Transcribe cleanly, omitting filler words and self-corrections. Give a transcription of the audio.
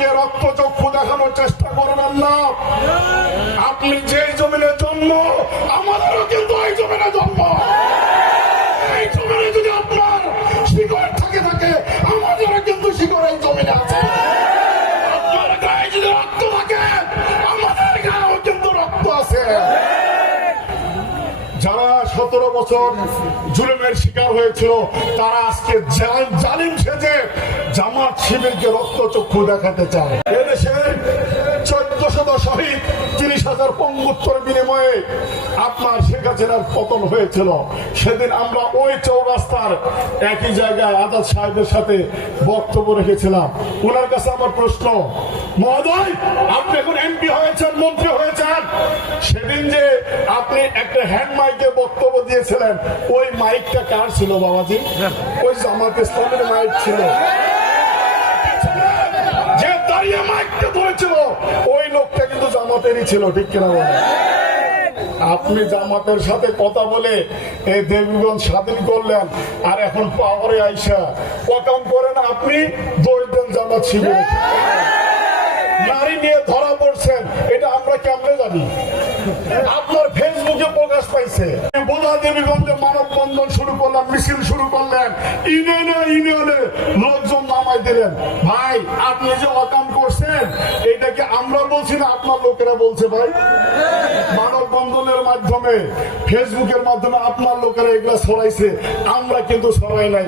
আমাদেরকে রক্তচক্ষু দেখানোর চেষ্টা করবেন না। আপনি যে জমিনে জন্ম, আমাদেরও কিন্তু এই জমিনে জন্ম। এই জমিনে যদি আপনার শিকড় থাকে আমাদেরও কিন্তু শিকড় এই জমিনে আছে। আপনার গায়ে যদি রক্ত থাকে, আমাদের গায়েও কিন্তু রক্ত আছে। যারা 17 বছর জুলুমের শিকার হয়েছিল, তারা আজকে জালিম সেজে জামাত শিবিরকে রক্তচক্ষু দেখাতে চায়। এদেশে 1400 শহীদ, 30,000 পঙ্গুত্তর বিনিময়ে আপনার শেখ হাসিনার পতন হয়েছিল। সেদিন আমরা ওই চৌরাস্তার একই জায়গায় আজাদ সাহেবের সাথে বক্তব্য রেখেছিলাম। ওনার কাছে আমার প্রশ্ন, মহোদয় আপনি এখন এমপি হয়েছেন, মন্ত্রী হয়েছেন, সেদিন যে আপনি একটা হ্যান্ড মাইকে বক্তব্য দিয়েছিলেন, ওই মাইকটা কার ছিল বাবাজি? ওই জামাত ইসলামের মাইক ছিল। যে দাঁড়িয়ে মাইকটা ধরেছিল ওই লোকটা কিন্তু জামাতেরই ছিল, ঠিক কিনা বলেন? আপনি জামাতের সাথে কথা বলে এই দেবীগঞ্জ স্বাধীন করলেন, আর এখন পাওয়ারে আইসা কম করেন আপনি দোষ দেন জামাত শিবির। নারী নিয়ে ধরা পড়ছেন, এটা আমরা কেমনে জানি? আপনার ফেসবুকে প্রকাশ পাইছে। বোধা দেবীগঞ্জে মানববন্ধন শুরু করলেন, মিছিল শুরু করলেন, ইউনিয়নে লোকজন নামাই দিলেন। ভাই আপনি যে অকাম করছেন, এটাকে আমরা বলছি না, আপনার লোকেরা বলছে। ভাই মানববন্ধনের মাধ্যমে, ফেসবুকের মাধ্যমে আপনার লোকেরা এগুলা ছড়াইছে, আমরা কিন্তু ছড়াই নাই।